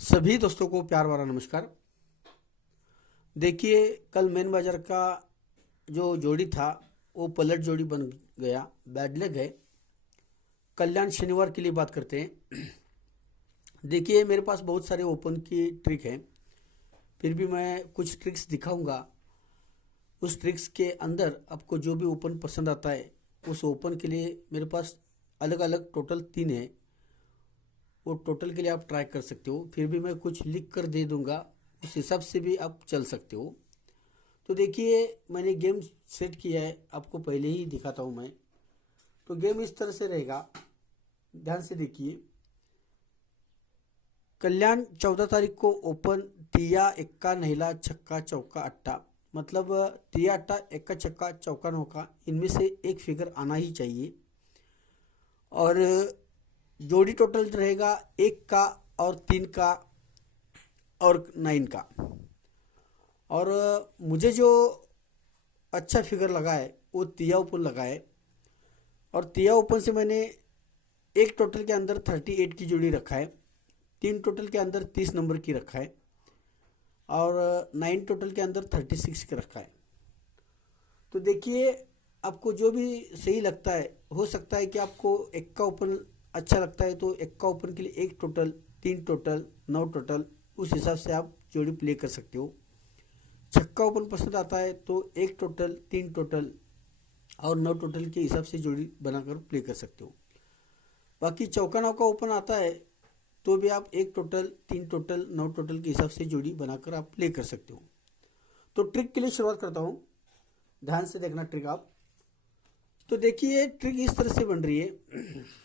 सभी दोस्तों को प्यार भरा नमस्कार। देखिए, कल मेन बाजार का जो जोड़ी था वो पलट जोड़ी बन गया, बैड लग गए। कल्याण शनिवार के लिए बात करते हैं। देखिए, मेरे पास बहुत सारे ओपन की ट्रिक हैं, फिर भी मैं कुछ ट्रिक्स दिखाऊंगा। उस ट्रिक्स के अंदर आपको जो भी ओपन पसंद आता है उस ओपन के लिए मेरे पास अलग अलग टोटल 3 है। वो टोटल के लिए आप ट्राई कर सकते हो, फिर भी मैं कुछ लिख कर दे दूंगा, उस हिसाब से भी आप चल सकते हो। तो देखिए, मैंने गेम सेट किया है, आपको पहले ही दिखाता हूँ मैं। तो गेम इस तरह से रहेगा, ध्यान से देखिए। कल्याण 14 तारीख को ओपन तिया एक्का नहिला छक्का चौका अट्टा, मतलब तिया अट्टा एक्का छक्का चौका नौका, इनमें से एक फिगर आना ही चाहिए। और जोड़ी टोटल रहेगा 1 का और 3 का और 9 का। और मुझे जो अच्छा फिगर लगा है वो तिया ओपन लगा है। और तिया ओपन से मैंने एक टोटल के अंदर 38 की जोड़ी रखा है, 3 टोटल के अंदर 30 नंबर की रखा है और 9 टोटल के अंदर 36 का रखा है। तो देखिए, आपको जो भी सही लगता है, हो सकता है कि आपको एक्का ओपन अच्छा लगता है तो एक्का ओपन के लिए 1 टोटल, 3 टोटल, 9 टोटल, उस हिसाब से आप जोड़ी प्ले कर सकते हो। छक्का ओपन पसंद आता है तो 1 टोटल, 3 टोटल और 9 टोटल के हिसाब से जोड़ी बनाकर प्ले कर सकते हो। बाकी चौका नौका ओपन आता है तो भी आप 1 टोटल, 3 टोटल, 9 टोटल के हिसाब से जोड़ी बनाकर आप प्ले कर सकते हो। तो ट्रिक के लिए शुरुआत करता हूँ, ध्यान से देखना ट्रिक आप। तो देखिए, ट्रिक इस तरह से बन रही है।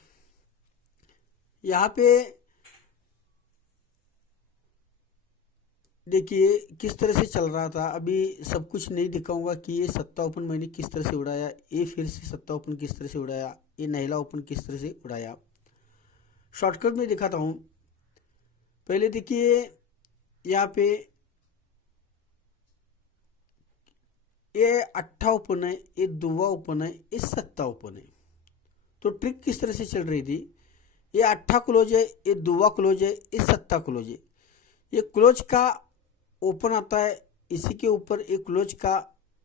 यहाँ पे देखिए किस तरह से चल रहा था, अभी सब कुछ नहीं दिखाऊंगा कि ये सत्ता ओपन मैंने किस तरह से उड़ाया, ये फिर से सत्ता ओपन किस तरह से उड़ाया, ये नहिला ओपन किस तरह से उड़ाया। शॉर्टकट में दिखाता हूँ। पहले देखिए, यहाँ पे ये अट्ठा ओपन है, ये दुआ ओपन है, ये सत्ता ओपन है। तो ट्रिक किस तरह से चल रही थी, ये अट्ठा क्लोज है, ये दुआ क्लोज है, ये सत्ता क्लोज है। ये क्लोज का ओपन आता है, इसी के ऊपर एक क्लोज का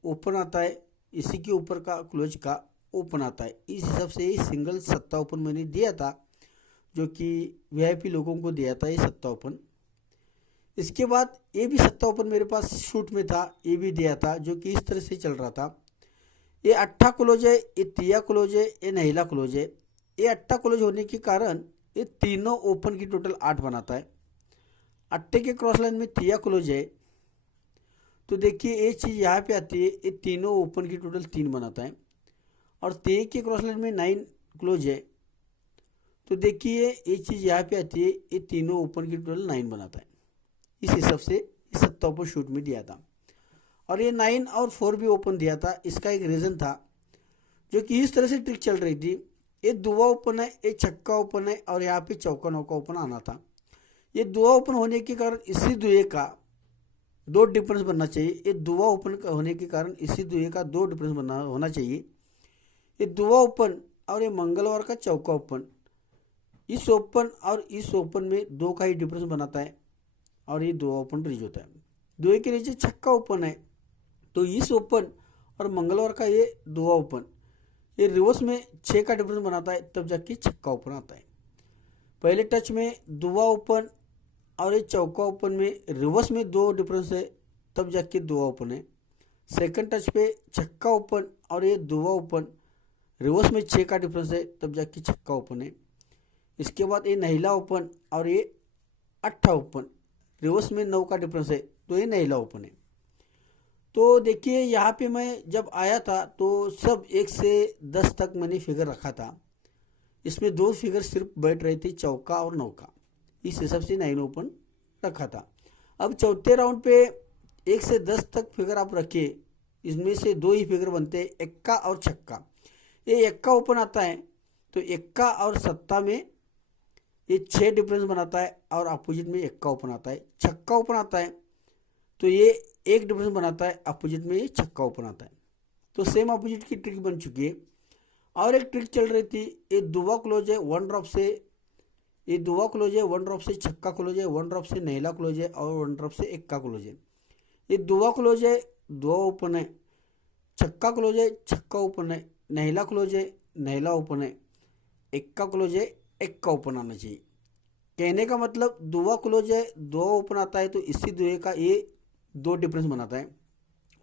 ओपन आता है, इसी के ऊपर का क्लोज का ओपन आता है। इस हिसाब से ये सिंगल सत्ता ओपन मैंने दिया था, जो कि वीआईपी लोगों को दिया था ये सत्ता ओपन। इसके बाद ये भी सत्ता ओपन मेरे पास शूट में था, ये भी दिया था, जो कि इस तरह से चल रहा था। ये अट्ठा क्लोज है, ये तिया क्लोज है, ये नहिला क्लोज है। ये अट्ठा क्लोज होने के कारण ये तीनों ओपन की टोटल 8 बनाता है। अट्ठे के क्रॉस लाइन में तिया क्लोज है, तो देखिए ये चीज़ यहाँ पे आती है, ये तीनों ओपन की टोटल 3 बनाता है। और ते के क्रॉस लाइन में 9 क्लोज है, तो देखिए ये चीज़ यहाँ पे आती है, ये तीनों ओपन की टोटल 9 बनाता है। इस हिसाब से इस सत्ता ओपन शूट में दिया था। और ये 9 और 4 भी ओपन दिया था, इसका एक रीज़न था, जो कि इस तरह से ट्रिक चल रही थी। ये दुआ ओपन है, ये छक्का ओपन है और यहाँ पे चौका नौका ओपन आना था। ये दुआ ओपन होने के कारण इसी दुए का 2 डिफरेंस बनना चाहिए। ये दुआ ओपन होने के कारण इसी दुए का 2 डिफरेंस बनना होना चाहिए। ये दुआ ओपन और ये मंगलवार का चौका ओपन, इस ओपन और इस ओपन में 2 का ही डिफरेंस बनाता है और ये दुआ ओपन रिलीज होता है। दुए के नीचे छक्का ओपन है, तो इस ओपन और मंगलवार का ये दुआ ओपन, ये रिवर्स में 6 का डिफरेंस बनाता है, तब जाके छक्का ओपन आता है। पहले टच में दुआ ओपन और ये चौका ओपन में रिवर्स में 2 डिफरेंस है, तब जाके दुआ ओपन है। सेकंड टच पे छक्का ओपन और ये दुआ ओपन, रिवर्स में 6 का डिफरेंस है, तब जाके छक्का ओपन है। इसके बाद ये नहिला ओपन और ये अट्ठा ओपन, रिवर्स में 9 का डिफरेंस है, तो ये नहिला ओपन है। तो देखिए, यहाँ पे मैं जब आया था तो सब 1 से 10 तक मैंने फिगर रखा था। इसमें 2 फिगर सिर्फ बैठ रही थी, चौका और नौका। इस हिसाब से 9 ओपन रखा था। अब चौथे राउंड पे 1 से 10 तक फिगर आप रखिए, इसमें से 2 ही फिगर बनते हैं, एक्का और छक्का। ये एक्का ओपन आता है तो एक्का और सत्ता में ये 6 डिफरेंस बनाता है और अपोजिट में एक्का ओपन आता है। छक्का ओपन आता है तो ये 1 डिफरेंस बनाता है, अपोजिट में ये छक्का ओपन आता है। तो सेम अपोजिट की ट्रिक बन चुकी है। और एक ट्रिक चल रही थी, ये दुआ क्लोज है 1 ड्रॉप से, ये दुआ क्लोज है, वन ड्रॉप से छक्का क्लोज है, वन ड्रॉप से नैला क्लोज है और वन ड्रॉप से एक्का क्लोज है। ये दुआ क्लोज है, दुआ ओपन है, छक्का क्लोज है, छक्का ओपन है, नैला क्लोज है, नैला ओपन है, एक्का क्लोज है, एक्का ओपन आना चाहिए। कहने का मतलब दुआ क्लोज है, दुआ ओपन आता है तो इसी दुए का ये दो डिफरेंस बनाता है।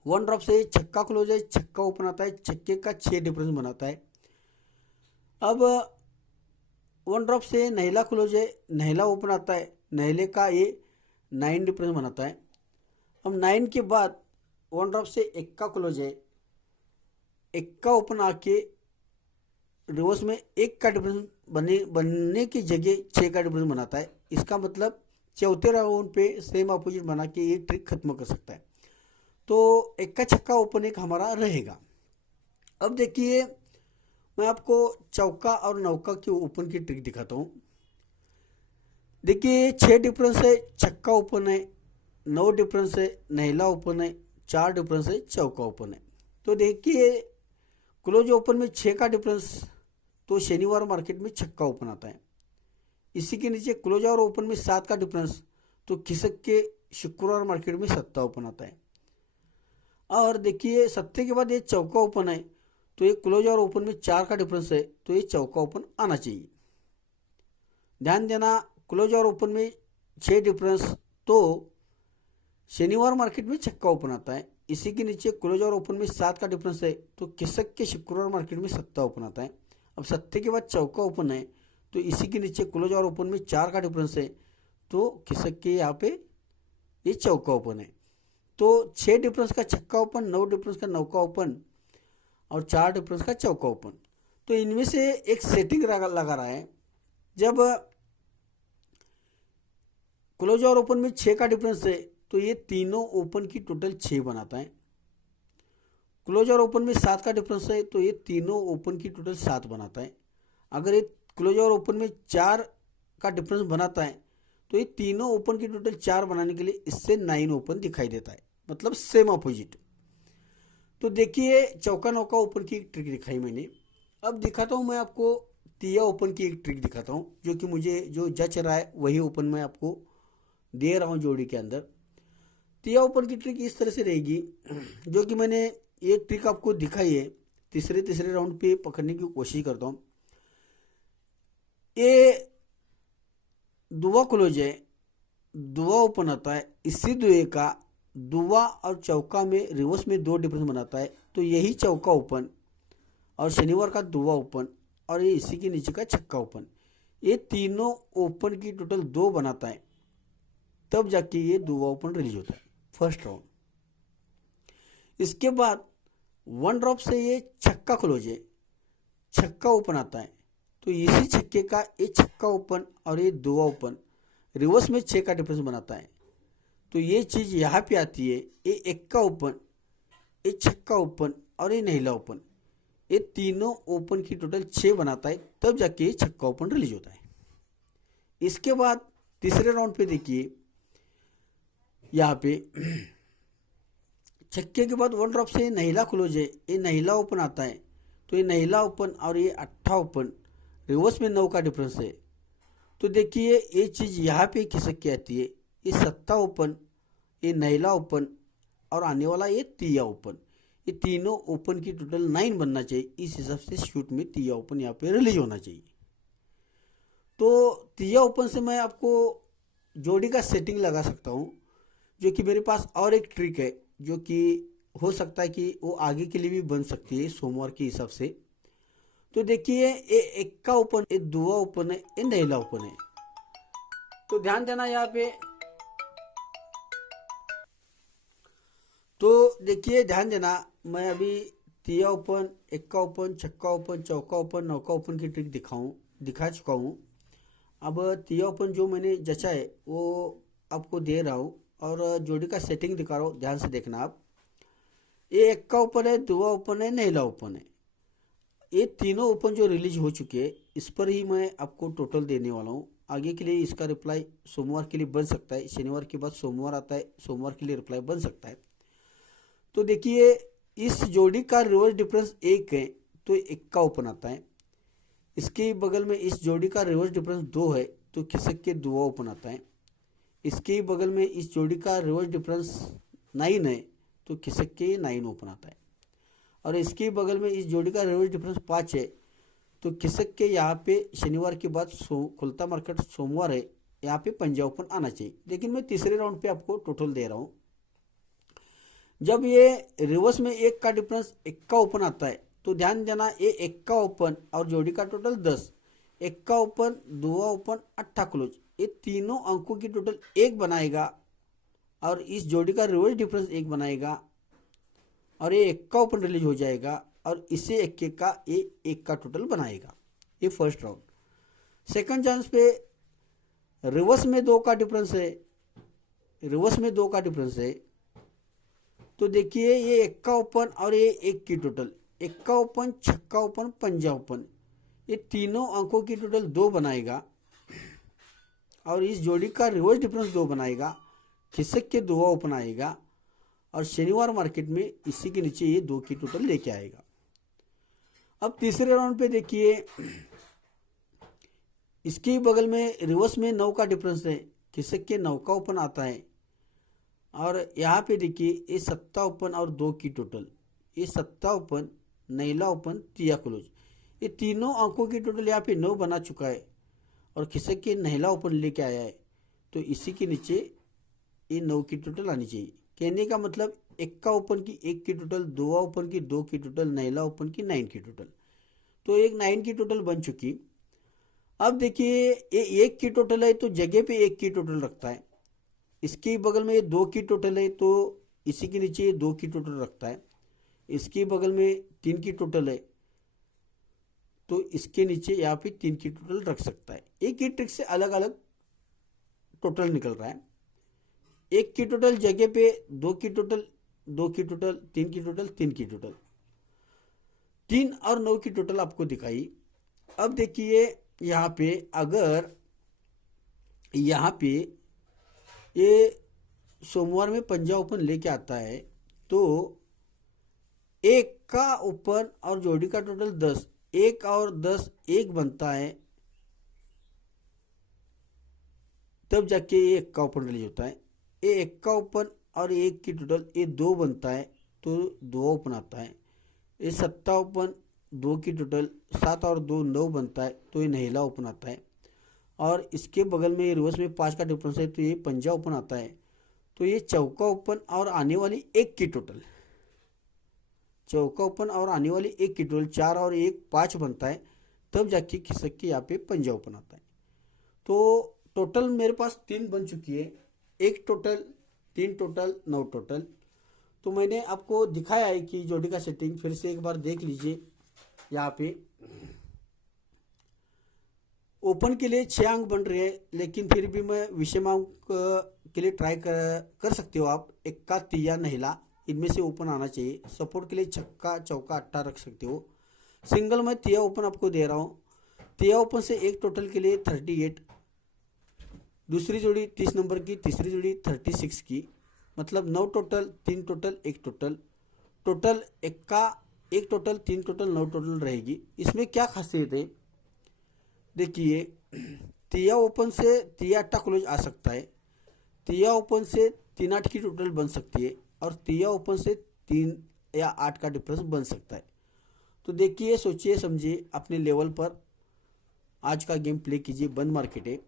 वन ड्रॉप से छक्का क्लोज है, छक्का ओपन आता है, छक्के का 6 डिफरेंस बनाता है। अब वन ड्रॉप से नैला क्लोज है, नैला ओपन आता है, नैले का ये 9 डिफरेंस बनाता है। अब 9 के बाद वन ड्रॉप से एक्का क्लोज है, एक्का ओपन आके रिवर्स में एक का डिफरेंस बनने की जगह 6 का डिफरेंस बनाता है। इसका मतलब चौथे राउंड पे सेम अपोजिट बना के ये ट्रिक खत्म कर सकता है। तो एक्का छक्का ओपन एक हमारा रहेगा। अब देखिए मैं आपको चौका और नौका के ओपन की ट्रिक दिखाता हूँ। देखिए 6 डिफरेंस है, छक्का ओपन है, 9 डिफरेंस है, नैला ओपन है, 4 डिफरेंस है, चौका ओपन है। तो देखिए क्लोज ओपन में 6 का डिफरेंस, तो शनिवार मार्केट में छक्का ओपन आता है। इसी के नीचे क्लोज और ओपन में 7 का डिफरेंस, तो खिसक के शुक्रवार मार्केट में सत्ता ओपन आता है। और देखिए सत्ते के बाद ये चौका ओपन है, तो ये क्लोज और ओपन में 4 का डिफरेंस है, तो ये चौका ओपन आना चाहिए। ध्यान देना क्लोज और ओपन में 6 डिफरेंस, तो शनिवार मार्केट में छक्का ओपन आता है। इसी के नीचे क्लोज और ओपन में 7 का डिफरेंस है, तो खिसक के शुक्रवार मार्केट में सत्ता ओपन आता है। अब सत्ते के बाद चौका ओपन है, तो इसी के नीचे क्लोज और ओपन में 4 का डिफरेंस है, तो खिसक के यहाँ पे ये चौका ओपन है। तो 6 डिफरेंस का छक्का ओपन, 9 डिफरेंस का नौका ओपन और 4 डिफरेंस का चौका ओपन। तो इनमें से एक सेटिंग लगा रहा है। जब क्लोज और ओपन में 6 का डिफरेंस है, तो ये तीनों ओपन की टोटल 6 बनाता है। क्लोज और ओपन में 7 का डिफरेंस है, तो ये तीनों ओपन की टोटल 7 बनाता है। अगर ये क्लोज और ओपन में 4 का डिफरेंस बनाता है, तो ये तीनों ओपन की टोटल 4 बनाने के लिए इससे 9 ओपन दिखाई देता है, मतलब सेम अपोजिट। तो देखिए चौका नौका ओपन की एक ट्रिक दिखाई मैंने। अब दिखाता हूँ मैं आपको तिया ओपन की एक ट्रिक दिखाता हूँ, जो कि मुझे जो जच रहा है वही ओपन मैं आपको दे रहा हूँ जोड़ी के अंदर। तिया ओपन की ट्रिक इस तरह से रहेगी, जो कि मैंने ये ट्रिक आपको दिखाई है। तीसरे राउंड पे पकड़ने की कोशिश करता हूँ। ये दुआ क्लोज है, दुआ ओपन आता है, इसी दुए का दुआ और चौका में रिवर्स में 2 डिफरेंस बनाता है, तो यही चौका ओपन और शनिवार का दुआ ओपन और ये इसी के नीचे का छक्का ओपन, ये तीनों ओपन की टोटल 2 बनाता है, तब जाके ये दुआ ओपन रिलीज होता है फर्स्ट राउंड। इसके बाद वन ड्रॉप से ये छक्का क्लोज है, छक्का ओपन आता है, तो इसी छक्के का ये छक्का ओपन और ये दुआ ओपन रिवर्स में 6 का डिफरेंस बनाता है। तो ये चीज़ यहाँ पे आती है, ये एक्का ओपन, ये छक्का ओपन और ये नैला ओपन, ये तीनों ओपन की टोटल 6 बनाता है, तब जाके ये छक्का ओपन रिलीज होता है। इसके बाद तीसरे राउंड पे देखिए, यहाँ पे छक्के के बाद वन ड्रॉप से नैला क्लोज है, ये नैला ओपन आता है, तो ये नैला ओपन और ये अट्ठा ओपन रिवर्स में 9 का डिफरेंस है। तो देखिए ये चीज़ यहाँ पे खिसक के आती है, ये सत्ता ओपन, ये नैला ओपन और आने वाला ये तिया ओपन, ये तीनों ओपन की टोटल 9 बनना चाहिए। इस हिसाब से शूट में तिया ओपन यहाँ पे रिलीज होना चाहिए। तो तिया ओपन से मैं आपको जोड़ी का सेटिंग लगा सकता हूँ, जो कि मेरे पास और एक ट्रिक है, जो कि हो सकता है कि वो आगे के लिए भी बन सकती है सोमवार के हिसाब से। तो देखिए ये एक्का ओपन, ये दुआ ओपन है, ये नैला ओपन है। तो ध्यान देना यहाँ पे। तो देखिए ध्यान देना, मैं अभी तिया ओपन, एक्का ओपन, छक्का ओपन, चौका ओपन, नौका ओपन की ट्रिक दिखा चुका हूँ। अब तिया ओपन जो मैंने जचा है वो आपको दे रहा हूँ और जोड़ी का सेटिंग दिखा रहा हूँ, ध्यान से देखना आप। ये एक्का ओपन है, दुआ ओपन है, नैला ओपन है, ये तीनों ओपन जो रिलीज हो चुके हैं, इस पर ही मैं आपको टोटल देने वाला हूँ। आगे के लिए इसका रिप्लाई सोमवार के लिए बन सकता है, शनिवार के बाद सोमवार आता है, सोमवार के लिए रिप्लाई बन सकता है। तो देखिए इस जोड़ी का रिवर्स डिफरेंस 1 है, तो एक्का ओपन आता है। इसके बगल में इस जोड़ी का रिवर्स डिफरेंस 2 है, तो खिसक के दुआ ओपन आता है। इसके ही बगल में इस जोड़ी का रिवर्स डिफरेंस 9 है तो खिसक के 9 ओपन आता है। और इसके ही बगल में इस जोड़ी का रिवर्स डिफरेंस 5 है तो खिसक के यहाँ पे शनिवार के बाद खुलता मार्केट सोमवार है, यहाँ पे पंजा ओपन आना चाहिए। लेकिन मैं तीसरे राउंड पे आपको टोटल दे रहा हूँ। जब ये रिवर्स में 1 का डिफरेंस 1 का ओपन आता है तो ध्यान देना, ये 1 का ओपन और जोड़ी का टोटल 10, 1 का ओपन, दुआ ओपन, 8 क्लोज, ये तीनों अंकों की टोटल 1 बनाएगा और इस जोड़ी का रिवर्स डिफरेंस 1 बनाएगा और ये 1 का ओपन रिलीज हो जाएगा और इसे 1 का ये 1 का टोटल बनाएगा। ये फर्स्ट राउंड। सेकंड चांस पे रिवर्स में 2 का डिफरेंस है, रिवर्स में 2 का डिफरेंस है तो देखिए ये 1 का ओपन और ये 1 की टोटल, 1 का ओपन, 6 का ओपन, पंजा ओपन, ये तीनों अंकों की टोटल 2 बनाएगा और इस जोड़ी का रिवर्स डिफरेंस 2 बनाएगा, खिसक के दुआ ओपन आएगा और शनिवार मार्केट में इसी के नीचे ये 2 की टोटल लेके आएगा। अब तीसरे राउंड पे देखिए, इसके बगल में रिवर्स में 9 का डिफरेंस है, खिसक के 9 का ओपन आता है और यहाँ पे देखिए ये 7 ओपन और 2 की टोटल, ये 7 ओपन, नैला ओपन, तिया क्लोज, ये तीनों अंकों की टोटल यहाँ पे 9 बना चुका है और खिसक के नैला ओपन लेके आया है तो इसी के नीचे ये 9 की टोटल आनी चाहिए। कहने का मतलब 1 का ओपन की 1 की टोटल, दुआ ओपन की 2 की टोटल, नैला ओपन की 9 की टोटल, तो एक 9 की टोटल बन चुकी। अब देखिए ये 1 की टोटल है तो जगह पे 1 की टोटल रखता है, इसके बगल में ये 2 की टोटल है तो इसी के नीचे ये 2 की टोटल रखता है, इसके बगल में 3 की टोटल है तो इसके नीचे यहाँ पे 3 की टोटल रख सकता है। एक ही ट्रिक से अलग अलग टोटल निकल रहा है। 1 की टोटल जगह पे 2 की टोटल, 2 की टोटल, 3 की टोटल, 3 की टोटल, 3 और 9 की टोटल आपको दिखाई। अब देखिए यहाँ पे अगर यहाँ पे ये सोमवार में पंजा ओपन लेके आता है तो 1 का ओपन और जोड़ी का टोटल 10, 1 और 10 1 बनता है, तब जाके ये 1 का ओपन रिलीज होता है। ये 1 का ओपन और 1 की टोटल ये 2 बनता है तो 2 ओपन आता है। ये 7 ओपन, 2 की टोटल, 7 और 2 9 बनता है तो ये नैला ओपन आता है और इसके बगल में रिवर्स में 5 का डिफरेंस है तो ये पंजा ओपन आता है तो ये चौका ओपन और आने वाली 1 की टोटल, चौका ओपन और आने वाली 1 की टोटल 4 और 1 5 बनता है, तब जाके खिसक के यहाँ पे पंजा ओपन आता है। तो टोटल मेरे पास 3 बन चुकी है, 1 टोटल, 3 टोटल, 9 टोटल। तो मैंने आपको दिखाया है कि जोड़ी का सेटिंग फिर से एक बार देख लीजिए। यहाँ पे ओपन के लिए 6 अंक बन रहे हैं लेकिन फिर भी मैं विषम अंक के लिए ट्राई कर सकते हो आप। 1 का तिया नैला इनमें से ओपन आना चाहिए। सपोर्ट के लिए 6 चौका 8 रख सकते हो। सिंगल में तिया ओपन आपको दे रहा हूँ, तिया ओपन से 1 टोटल के लिए 38, दूसरी जोड़ी 30 नंबर की, तीसरी जोड़ी 36 की, मतलब 9 टोटल, 3 टोटल, 1 टोटल, टोटल 1 का 1 टोटल, 3 टोटल, 9 टोटल रहेगी। इसमें क्या खासियत है देखिए, तिया ओपन से तिया 8 क्लोज आ सकता है, तिया ओपन से 3 8 की टोटल बन सकती है और तिया ओपन से 3 या 8 का डिफरेंस बन सकता है। तो देखिए, सोचिए समझिए, अपने लेवल पर आज का गेम प्ले कीजिए। बंद मार्केट है।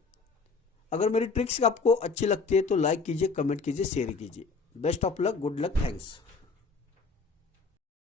अगर मेरी ट्रिक्स आपको अच्छी लगती है तो लाइक कीजिए, कमेंट कीजिए, शेयर कीजिए। Best of luck, good luck, thanks.